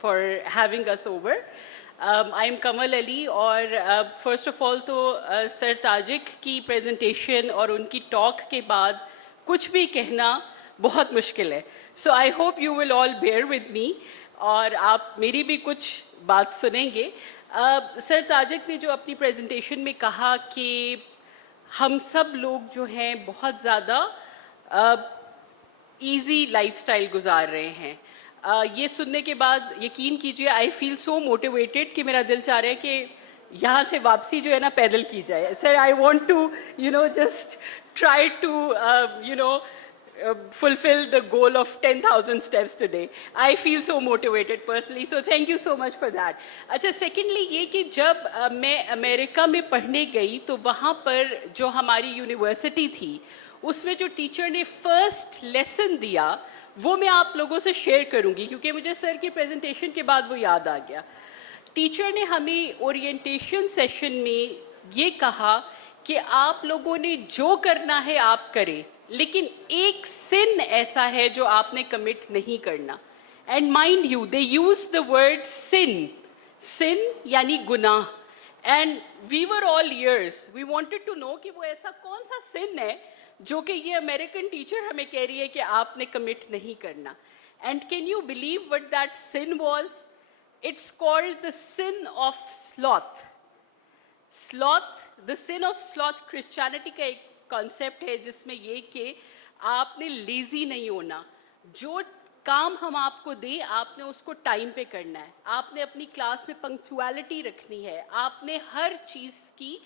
for having us over. I'm Kamal Ali और first of all तो sir Tajik की presentation और उनकी talk के बाद कुछ भी कहना बहुत मुश्किल है. So I hope you will all bear with me और आप मेरी भी कुछ बात सुनेंगे. सर ताजिक ने जो अपनी presentation में कहा कि हम सब लोग जो हैं बहुत ज़्यादा ईजी लाइफस्टाइल गुजार रहे हैं. ये सुनने के बाद यकीन कीजिए आई फील सो मोटिवेटेड कि मेरा दिल चाह रहा है कि यहाँ से वापसी जो है ना पैदल की जाए. Sir I want to just try to fulfill the goal of 10,000 steps today. I feel so motivated personally, so thank you so much for that. अच्छा, secondly ये कि जब मैं अमेरिका में पढ़ने गई तो वहाँ पर जो हमारी यूनिवर्सिटी थी उसमें जो टीचर ने फर्स्ट लेसन दिया वो मैं आप लोगों से शेयर करूँगी क्योंकि मुझे सर की प्रेजेंटेशन के बाद वो याद आ गया. टीचर ने हमें ओरिएंटेशन सेशन में ये कहा कि आप लोगों ने जो करना है आप करें, लेकिन एक सिन ऐसा है जो आपने कमिट नहीं करना. And mind you they use the word sin. Sin यानी गुनाह. And we were all ears, we wanted to know कि वो ऐसा कौन सा सिन है जो कि ये अमेरिकन टीचर हमें कह रही है कि आपने कमिट नहीं करना. And can you believe what that sin was? It's called the sin of sloth. Sloth, the sin of sloth Christianity का एक कॉन्सेप्ट है जिसमें ये कि आपने लेजी नहीं होना. जो काम हम आपको दें आपने उसको टाइम पे करना है. आपने अपनी क्लास में पंक्चुअलिटी रखनी है. आपने हर चीज़ की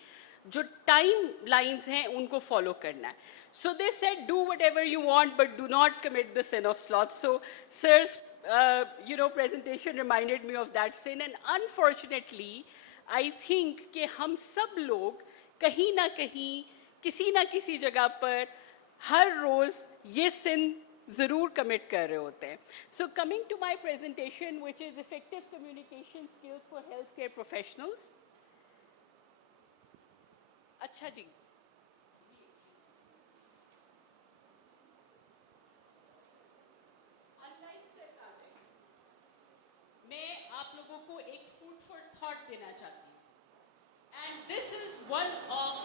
जो टाइम लाइंस हैं उनको फॉलो करना है. So they said do whatever you want but do not commit the sin of sloth. So sir's presentation reminded me of that sin. And unfortunately I think कि हम सब लोग कहीं ना कहीं किसी ना किसी जगह पर हर रोज़ ये सिन ज़रूर कमिट कर रहे होते हैं. So coming to my presentation which is effective communication skills for health care professionals. अच्छा जी, मैं आप लोगों को एक फूड फॉर थॉट देना चाहती हूँ. And this is one of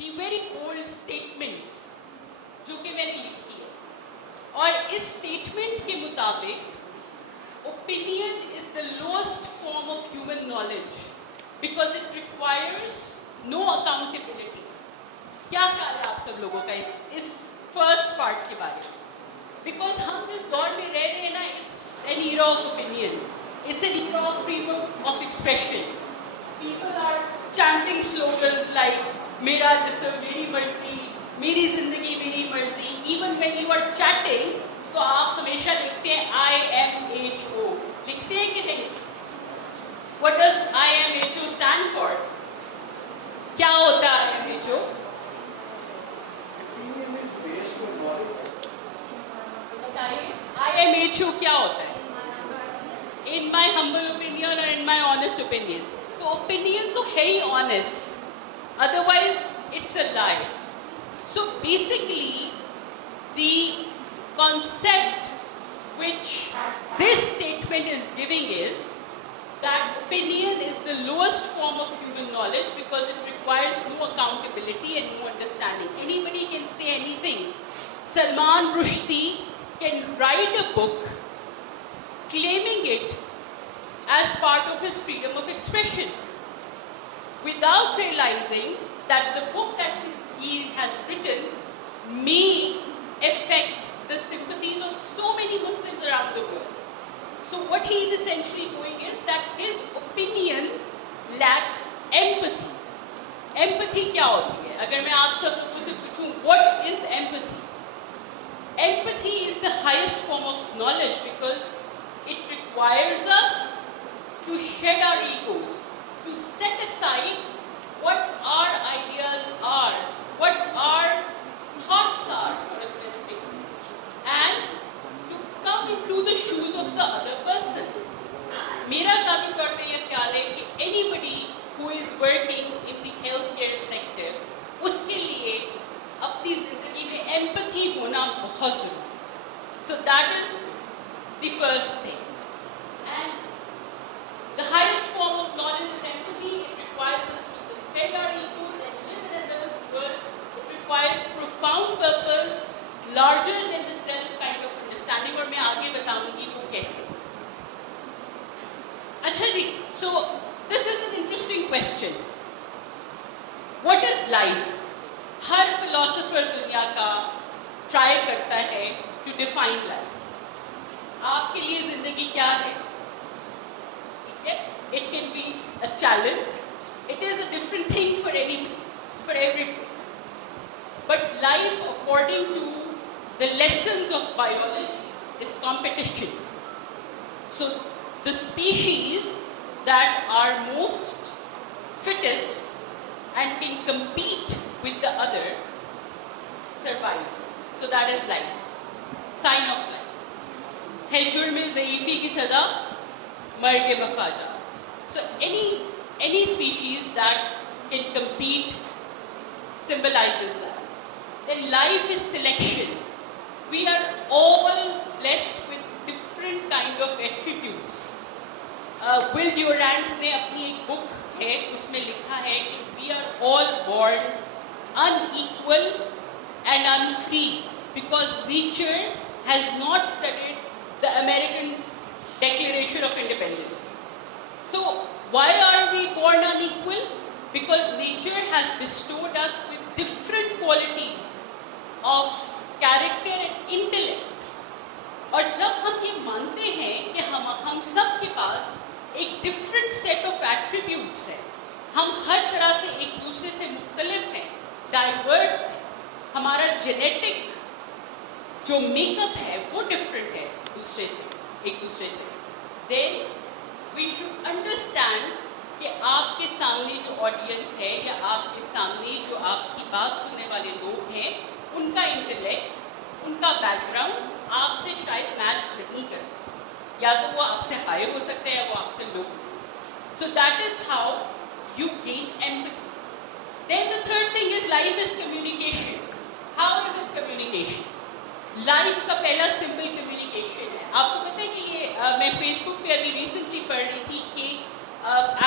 the very bold statements जो कि मैंने लिखी है. और इस स्टेटमेंट के मुताबिक opinion is the lowest form of human knowledge because it requires no accountability. क्या ख्याल है आप सब लोगों का इस फर्स्ट पार्ट के बारे में? बिकॉज हम जिस दौर में रह रहे हैं ना, it's an era of opinion. It's an era of freedom of expression. People are chanting slogans like "मेरा जिस्म मेरी मर्जी, मेरी जिंदगी मेरी मर्जी." Even when you are chatting, तो आप हमेशा लिखते हैं IMHO. लिखते हैं कि नहीं? What does IMHO stand for? क्या होता है IMHO? बताइए, IMHO क्या होता है? In my humble opinion or in my honest opinion, तो opinion तो है ही honest, otherwise it's a lie. So basically the concept which this statement is giving is that opinion is the lowest form of human knowledge because it requires no accountability and no understanding. Anybody can say anything. Salman Rushdie can write a book claiming it as part of his freedom of expression without realizing that the book that he has written may affect the sympathies of so many Muslims around the world. So what he is essentially doing is that his opinion lacks empathy. Empathy क्या होती है? अगर मैं आप सब लोगों से पूछूं what is empathy? Empathy is the highest form of knowledge because it requires us to shed our egos, to set aside what our ideas are, what our thoughts are for a specific moment, and to come into the shoes of the other person. मेरा ज़ाती तौर पे ये ख्याल है कि anybody who is working in the healthcare sector, उसके लिए अपनी ज़िंदगी में empathy होना बहुत ज़रूरी. So that is the first thing. And question, what is life? Her philosopher दुनिया का ट्राई करता है टू डिफाइन लाइफ। आपके लिए जिंदगी क्या है? ठीक है, it can be a challenge, it is a different thing for everybody, but life according to the lessons of biology is competition. So the species that are most fittest and can compete with the other survive. So that is life. Sign of life. है जुर्म ज़ईफ़ी की सदा, मर के वफ़ा जा. So any species that can compete symbolizes that. Then life is selection. We are all blessed with different kind of attributes. Will Durant ने अपनी एक बुक है उसमें लिखा है कि we are all born unequal and unfree because nature has not studied the American Declaration of Independence. So why are we born unequal? Because nature has bestowed us with different qualities of character and intellect. और जब हम ये मानते हैं कि हम सब के पास एक डिफरेंट सेट ऑफ एट्रीब्यूट्स हैं, हम हर तरह से एक दूसरे से मुख्तलिफ हैं, डाइवर्स हैं, हमारा जेनेटिक जो मेकअप है वो डिफरेंट है एक दूसरे से, देन वी शुड अंडरस्टैंड कि आपके सामने जो ऑडियंस है या आपके सामने जो आपकी बात सुनने वाले लोग हैं, उनका इंटेलेक्ट, उनका बैकग्राउंड आपसे शायद मैच नहीं करता, या तो वो आपसे हाई हो सकते हैं या वो आपसे लो हो सकते हैं. So that is how you gain empathy. Then the third thing is life is communication. How is it communication? Life का पहला सिंबल कम्युनिकेशन है. आपको पता है कि ये मैं फेसबुक पे अभी रिसेंटली पढ़ रही थी कि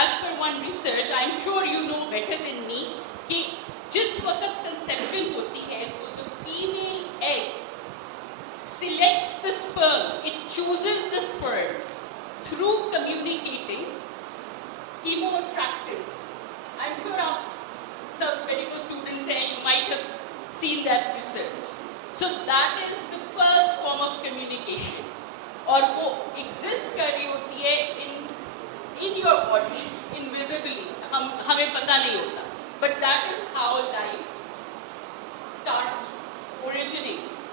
as per one research, I am sure you know better than me, कि जिस वक्त कंसेप्शन होती है तो the female egg selects the sperm, it chooses the sperm through communicating chemoattractants. I'm sure some medical students say you might have seen that research. So that is the first form of communication. और वो exist कर रही होती है in your body invisibly. हमें पता नहीं होता. But that is how life starts, originates.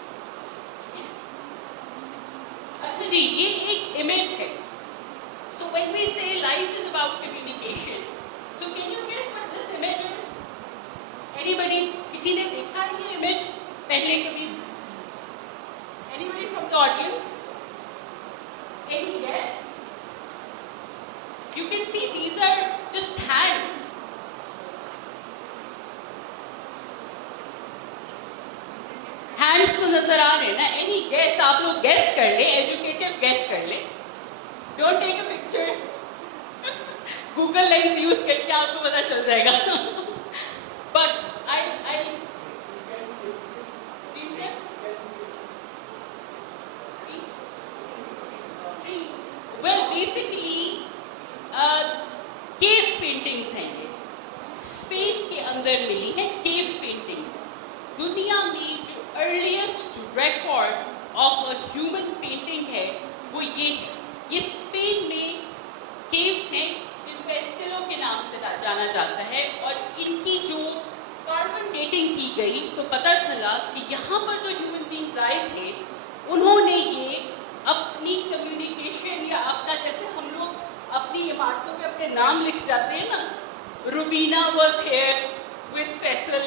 अच्छा जी, ये एक इमेज है. So when we say life is about communication, so can you guess what this image is? Anybody? किसी ने देखा है ये इमेज पहले कभी? Anybody from the audience? Any guess? You can see these are just hands. Hands तो नजर आ रहे हैं ना? Any guess? आप लोग गेस कर ले, एजुकेटिव गेस कर ले. Don't take a picture, Google lens use करके आपको पता चल जाएगा. But I well basically cave paintings हैं ये, स्पेन के अंदर मिली है केव पेंटिंग्स. दुनिया में जो earliest record of a human painting है वो ये है. ये स्पेन में केव्स हैं जिनको एस्टेलो के नाम से जाना जाता है, और इनकी जो कार्बन डेटिंग की गई तो पता चला कि यहाँ पर जो ह्यूमन बींग्स आए थे उन्होंने ये अपनी कम्युनिकेशन या अपना, जैसे हम लोग अपनी इमारतों पे अपने नाम लिख जाते हैं ना, Rubina was here with Faisal,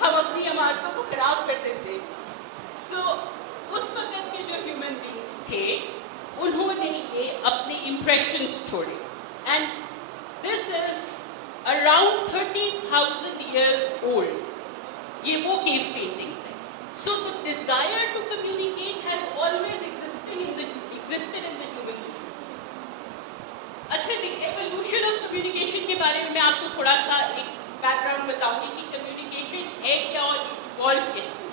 हम अपनी इमारतों को खराब करते थे. सो उस वक्त के जो ह्यूमन बींग्स थे उन्होंने ये अपने इम्प्रेशंस छोड़े. And this is around 30,000 years old. ये वो केव पेंटिंग्स हैं. So the desire to communicate has always existed in the human beings. अच्छा जी, एवोल्यूशन ऑफ कम्युनिकेशन के बारे में मैं आपको थोड़ा सा एक बैकग्राउंड बताऊंगी कि कम्युनिकेशन है क्या और इवॉल्व कैसे.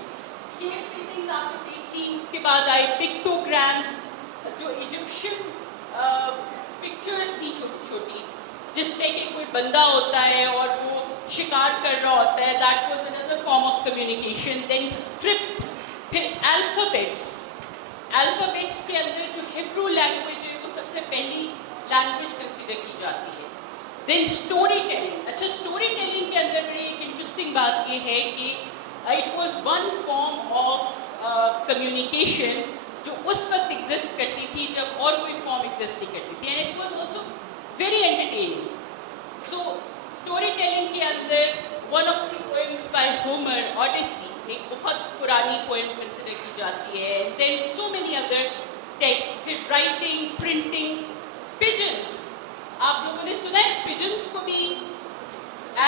केव पेंटिंग्स आपने देखी, उसके बाद आए पिक्टोग्राम्स, जो इजिप्शियन पिक्चर्स थी छोटी छोटी, जिसमें कि कोई बंदा होता है और वो शिकार कर रहा होता है, that was another form of communication. Then script, फिर अल्फाबेट्स. अल्फाबेट्स के अंदर जो हिब्रू लैंग्वेज है वो सबसे पहली लैंग्वेज कंसिडर की जाती है. Then story telling. अच्छा, स्टोरी टेलिंग के अंदर बड़ी एक इंटरेस्टिंग बात ये है कि it was one form of communication जो उस वक्त एग्जिस्ट करती थी जब और कोई फॉर्म एग्जिस्ट नहीं करती थी. And it was also very entertaining. So story telling के अंदर one of the poems by Homer, Odyssey, एक बहुत पुरानी पोएम कंसिडर की जाती है. Then so many other text. फिर राइटिंग, प्रिंटिंग, पिजन्स. आप लोगों ने सुना है पिजन्स को भी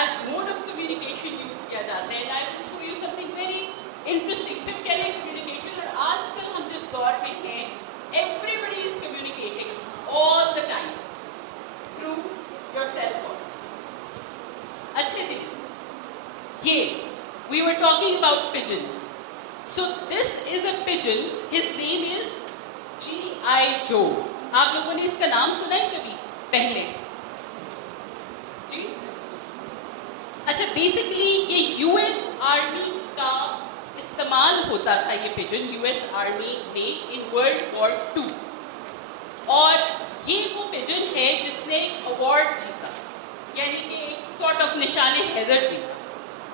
as mode of communication use किया जाता है. I will show you something very interesting. फिर टेली कम्युनिकेशन. और आजकल हम जिस दौर में हैं, everybody is communicating all the time through your cell phones. अच्छे जी, ये we were talking about pigeons. So this is a pigeon. His name is G.I. Joe. आप लोगों ने इसका नाम सुना है कभी पहले? जी. अच्छा, बेसिकली ये यूएस आर्मी का इस्तेमाल होता था ये पिजन यूएस आर्मी में इन वर्ल्ड वॉर 2. और ये वो पिजन है जिसने अवार्ड जीता, यानी कि एक सॉर्ट ऑफ निशाने हैदर जीता.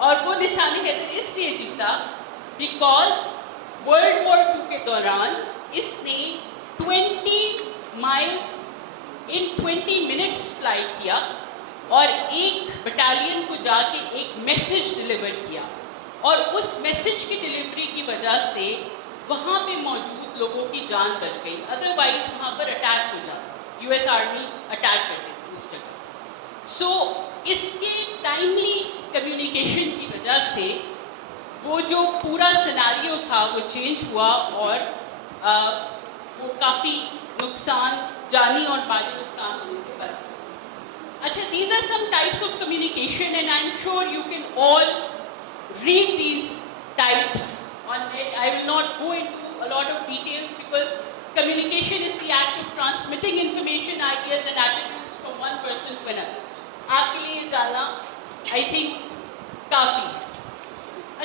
और वो निशाने हैदर इसलिए जीता बिकॉज वर्ल्ड वॉर 2 के दौरान इसने 20 माइल्स इन 20 मिनट्स फ्लाई किया और एक बटालियन को जाके एक मैसेज डिलीवर किया. और उस मैसेज की डिलीवरी की वजह से वहाँ पे मौजूद लोगों की जान बच गई. अदरवाइज वहाँ पर अटैक हो जाता, यूएस आर्मी अटैक कर देती उस जगह. सो इसके टाइमली कम्युनिकेशन की वजह से वो जो पूरा सिनेरियो था वो चेंज हुआ और वो काफ़ी नुकसान, जानी और माली नुकसान होने से बचा. अच्छा, these are some types of communication and I'm sure you can all read these types on it. I will not go into a lot of details because communication is the act of transmitting information, ideas and attitudes from one person to another. आपके लिए ये जानना I think काफ़ी है.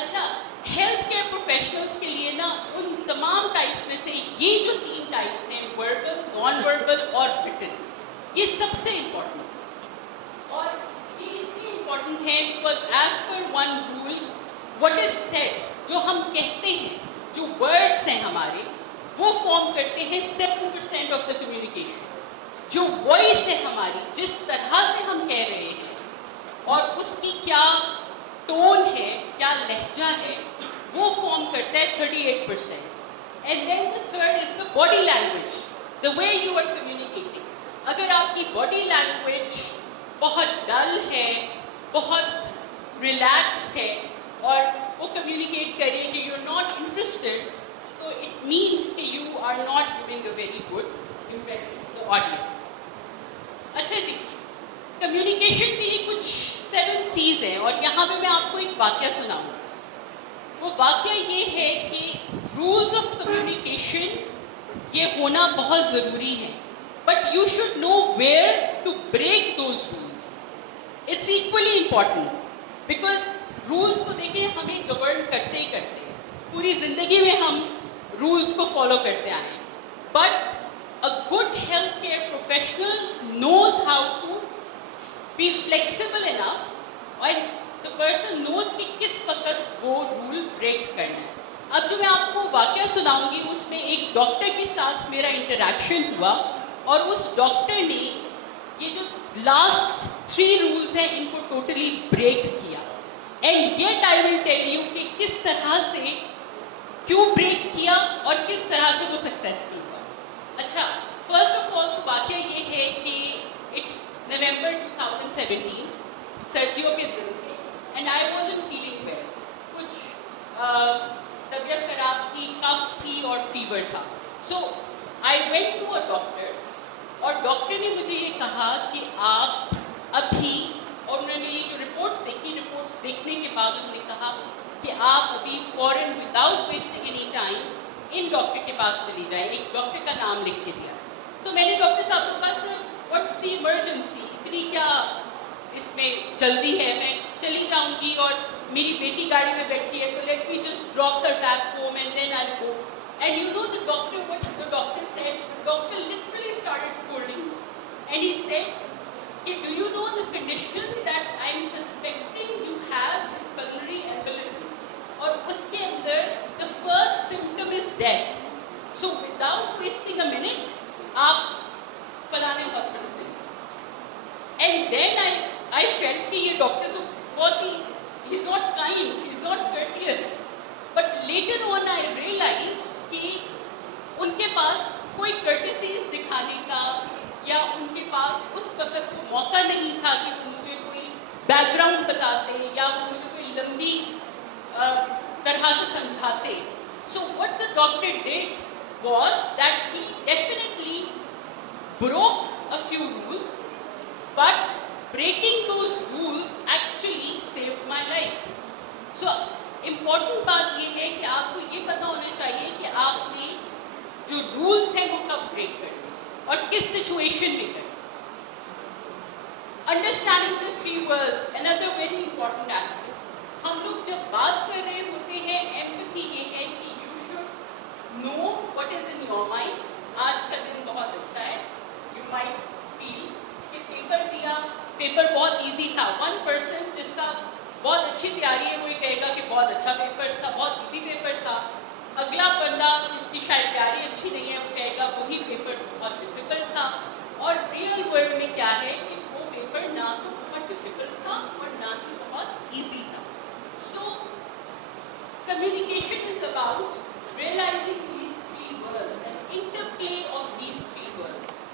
अच्छा, health care professionals के लिए ना उन तमाम टाइप्स में से ये जो 3 टाइप्स हैं, वर्बल, नॉन वर्बल और रिटन, ये सबसे इम्पोर्टेंट. और ये इसलिए इम्पोर्टेंट है because as per one rule what is said, जो हम कहते हैं, जो वर्ड्स हैं हमारे, वो फॉर्म करते हैं 7% ऑफ द कम्युनिकेशन. जो वॉइस है हमारी, जिस तरह से हम कह रहे हैं और उसकी क्या टोन है, क्या लहजा है, वो फॉर्म करता है 38%. And then the third is the body language, the way you are communicating. अगर आपकी बॉडी लैंग्वेज बहुत डल है, बहुत रिलैक्स्ड है और वो कम्युनिकेट करें कि यू आर नॉट इंटरेस्टेड, तो इट मीन्स कि you are not giving a very good impression to the audience. अच्छा जी, कम्युनिकेशन के ये कुछ 7 C's हैं और यहाँ पे मैं आपको एक वाक्य सुनाऊंगा. वो वाक्य ये है कि रूल्स ऑफ कम्युनिकेशन ये होना बहुत ज़रूरी है, but you should know where to break those rules. It's equally important because rules को देखिए हमें गवर्न करते ही करते हैं, पूरी ज़िंदगी में हम रूल्स को फॉलो करते आए हैं. But a good healthcare professional knows how to be flexible enough and the person knows कि किस वक्त वो रूल ब्रेक करना है. अब जो मैं आपको वाकया सुनाऊंगी उसमें एक डॉक्टर के साथ मेरा इंटरेक्शन हुआ और उस डॉक्टर ने ये जो लास्ट 3 रूल्स हैं इनको टोटली ब्रेक किया. And yet I will tell you कि किस तरह से, क्यों ब्रेक किया और किस तरह से वो सक्सेसफुल हुआ. अच्छा, फर्स्ट ऑफ ऑल तो वाकया ये है कि इट्स नवंबर 2017, सर्दियों के दिन थे and I wasn't feeling well. कुछ तबीयत खराब थी, कफ थी और फीवर था. So I went to a doctor और डॉक्टर ने मुझे ये कहा कि आप अभी, और उन्होंने ये जो रिपोर्ट्स देखी, रिपोर्ट्स देखने के बाद उन्होंने कहा कि आप अभी फॉरन without wasting any time in doctor के पास चली जाए. एक डॉक्टर का नाम लिख के दिया. तो मैंने डॉक्टर साहब को कहा, सर व्हाट्स द इमरजेंसी, इतनी क्या इसमें जल्दी है, मैं चली जाऊंगी और मेरी बेटी गाड़ी में बैठी है, तो let me just drop her back home and then I go. And you know the doctor, what the doctor said? The doctor literally started scolding me. And he said, hey, do you know the condition that I'm suspecting you have is pulmonary embolism? और उसके अंदर the first symptom is death. So without wasting a minute, आप फलाने hospital चलिए. And then I felt कि ये doctor तो बहुत ही, he's not kind, he's not courteous. But later on I realized कि उनके पास कोई courtesies दिखाने का या उनके पास उस वक्त को मौका नहीं था कि वो मुझे कोई बैकग्राउंड बताते या वो मुझे कोई लंबी तरह से समझाते. So what the doctor did was that he definitely broke a few rules, but breaking those rules actually saved my life. So important बात ये है कि आपको ये पता होना चाहिए कि आपने जो रूल्स हैं वो कब ब्रेक करने और किस सिचुएशन में करने. Understanding the 3 words, another very important aspect. हम लोग जब बात कर रहे होते हैं, एम्पैथी ये है कि you should know what is in your mind. आज का दिन बहुत अच्छा है, यू माइट फील कि पेपर दिया, पेपर बहुत इजी था. 1 person जिसका बहुत अच्छी तैयारी है वो ये कहेगा कि बहुत अच्छा पेपर था, बहुत इजी पेपर था. अगला बंदा जिसकी शायद तैयारी अच्छी नहीं है वो कहेगा वही पेपर बहुत डिफिकल्ट था. और रियल वर्ल्ड में क्या है कि वो पेपर ना तो बहुत डिफिकल्ट था और ना ही बहुत इजी था. So communication is about realising these 3 words and interplay of these 3 words.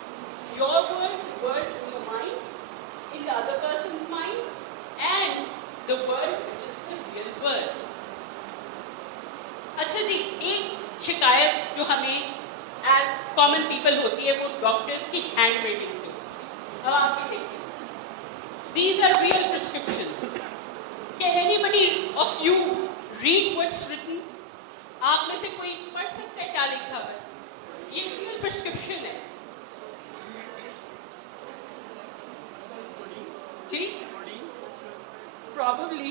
Your word, the word in your mind, in the other person's mind, and the word which is the real word. अच्छा जी, एक शिकायत जो हमें as common people होती है वो doctors की hand writing से होती है. अब आप ये देखिए, these are real prescriptions. Can anybody of you read what's written? आप में से कोई पढ़ सकता है क्या लिखा हुआ है? ये real prescription है जी. Probably.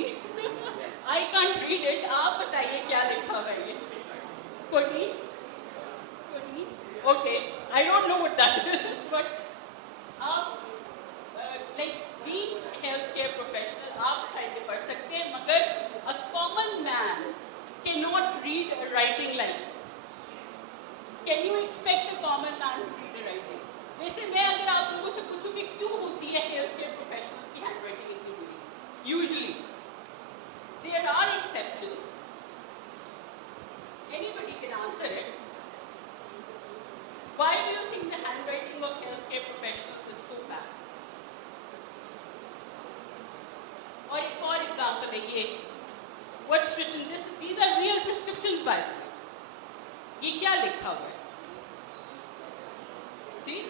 I can't read it. आप बताइए क्या लिखा हुआ है ये? Codeine? Codeine? Okay. I don't know what that is, but आप like being healthcare professional, आप शायद ये पढ़ सकते हैं, मगर a common man cannot read a writing like this. Can you expect a common man to read a writing? वैसे मैं अगर आप लोगों से पूछूं कि क्यों होती है healthcare professionals की handwriting इतनी बुरी? Usually, there are exceptions. Anybody can answer it. Why do you think the handwriting of healthcare professionals is so bad? और एक और एग्जाम्पल है ये. What's written? These are real prescriptions by the way. ये क्या लिखा हुआ है? See?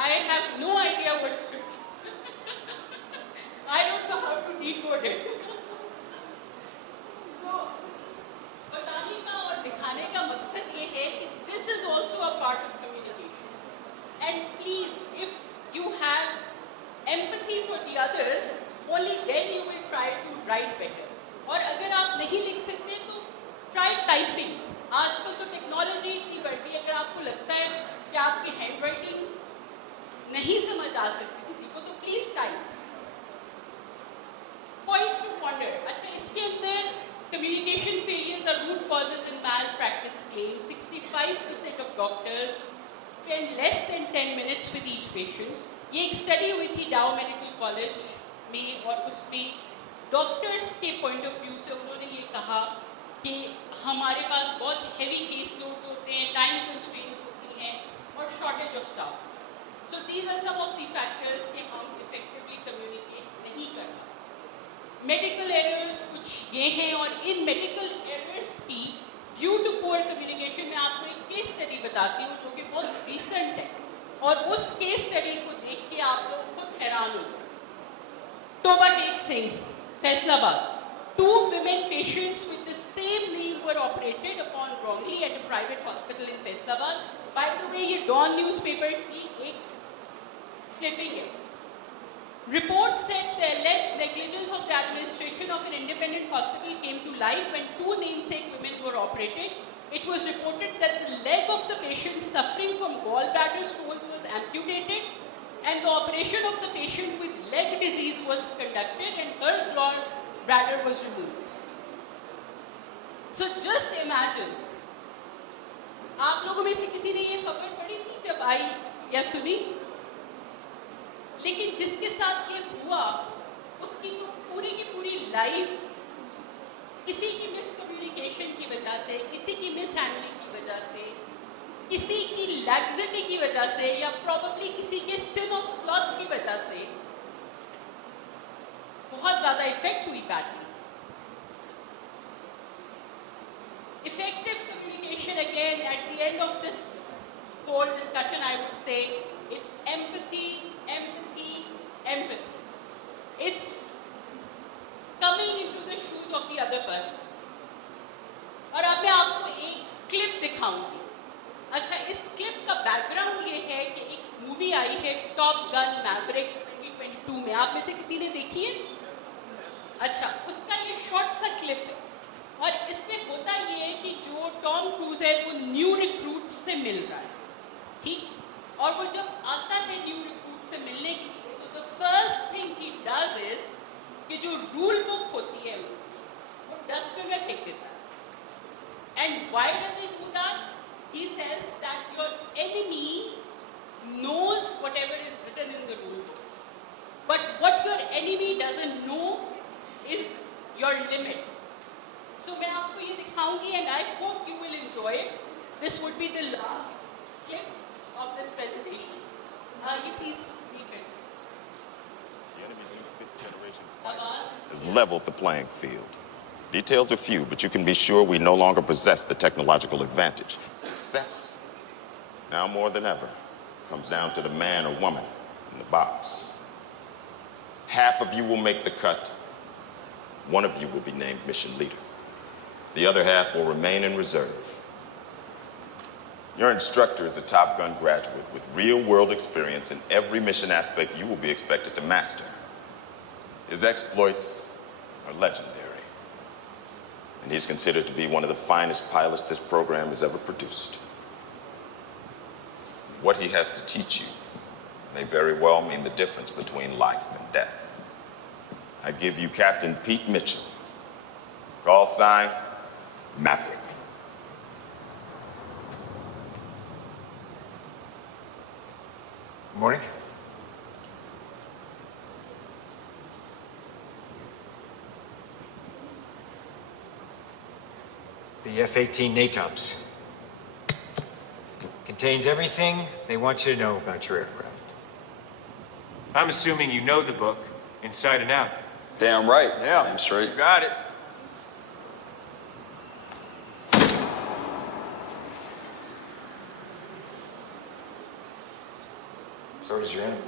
I have no idea what's written. I don't know how to decode it. So, बताने का और दिखाने का मकसद ये है कि this is also a part of communication. And please, if you have empathy for the others, only then you will try to write better. और अगर आप नहीं लिख सकते तो try typing. आजकल तो टेक्नोलॉजी इतनी बढ़ गई, अगर आपको लगता है कि आपकी हैंडराइटिंग नहीं समझ आ सकती किसी को तो please type. Points to ponder. अच्छा, इसके अंदर communication failures are root causes in malpractice claim. 65% of doctors spend less than 10 minutes with each patient. ये एक स्टडी हुई थी डाउ मेडिकल कॉलेज में और उसमें डॉक्टर्स के पॉइंट ऑफ व्यू से उन्होंने ये कहा कि हमारे पास बहुत हैवी केस लोड्स होते हैं, टाइम कंस्ट्रेंट्स होती हैं और shortage of staff. So these are some of the factors कि हम effectively communicate नहीं कर पाते. Medical errors कुछ ये हैं और इन medical errors की due to poor communication मैं आपको एक case study बताती हूँ जो कि बहुत recent है और उस case study को देख के आप लोग खुद हैरान हो. Toba Tek Singh, Faisalabad. 2 women patients with the same name were operated upon wrongly at a private hospital in Faisalabad. By the way, ये Dawn newspaper की clipping it. Reports said the alleged negligence of the administration of an independent hospital came to light when two namesake women were operated. It was reported that the leg of the patient suffering from gallbladder stones was amputated, and the operation of the patient with leg disease was conducted and her gallbladder was removed. So just imagine, आप लोगों में से किसी ने ये खबर पढ़ी थी जब आई या सुनी? लेकिन जिसके साथ ये हुआ उसकी तो पूरी की पूरी लाइफ किसी की मिसकम्युनिकेशन की वजह से, किसी की मिसहैंडलिंग की वजह से, किसी की लैक्सिटी की वजह से या प्रॉबेबली किसी के सिन ऑफ स्लॉथ की वजह से बहुत ज्यादा इफेक्ट हुई बैटली. Effective communication, again, at the end of this whole discussion, I would say it's empathy, empathy, empathy. It's coming into the shoes of the other person. और अब मैं आपको एक क्लिप दिखाऊंगी. अच्छा, इस क्लिप का बैकग्राउंड ये है कि एक मूवी आई है टॉप गन मैवरिक 2022 में. आप में से किसी ने देखी है? अच्छा, उसका ये शॉर्ट सा क्लिप है और इसमें होता ये है कि जो टॉम क्रूज है वो न्यू रिक्रूट से मिल रहा है, ठीक? और वो जब आता है न्यू रिक्रूट से मिलने के लिए तो the first thing he does is कि जो रूल बुक होती है वो डस्टबिन में फेंक देता है. And why does he do that? He says that your enemy knows whatever is written in the rule book, but what your enemy doesn't know is your limit. So मैं आपको ये दिखाऊंगी and I hope you will enjoy it. This would be the last clip of this presentation. You please read it. The enemy's new fifth generation fighter has leveled the playing field. Details are few, but you can be sure we no longer possess the technological advantage. Success, now more than ever, comes down to the man or woman in the box. Half of you will make the cut. One of you will be named mission leader. The other half will remain in reserve. Your instructor is a Top Gun graduate with real-world experience in every mission aspect you will be expected to master. His exploits are legendary, and he's considered to be one of the finest pilots this program has ever produced. What he has to teach you may very well mean the difference between life and death. I give you Captain Pete Mitchell, call sign Maverick. Good morning. The F-18 NATOPS contains everything they want you to know about your aircraft. I'm assuming you know the book inside and out. Damn right. Yeah. Damn straight. You got it. So does your enemy.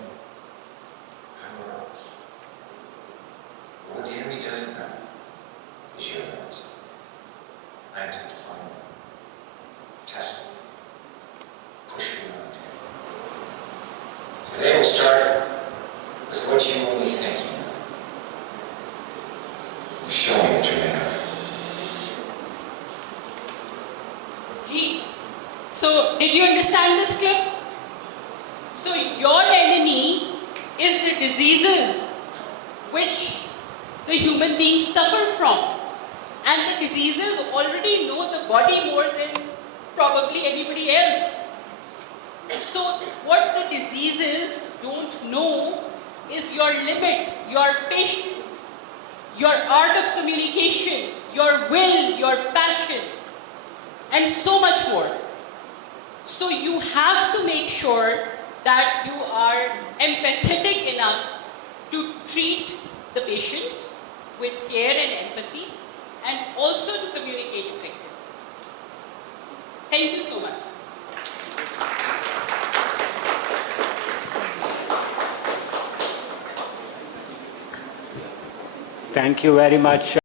Nowhere else. What the enemy doesn't know is your answer. I intend to find them, test them, push them around here. Today will start with what you will be thinking. You show me what you're made of. Gee, so did you understand this clip? So your enemy is the diseases which the human beings suffer from. And the diseases already know the body more than probably anybody else. So what the diseases don't know is your limit, your patience, your art of communication, your will, your passion, and so much more. So you have to make sure that you are empathetic enough to treat the patients with care and empathy, and also to communicate effectively. Thank you so much. Thank you very much.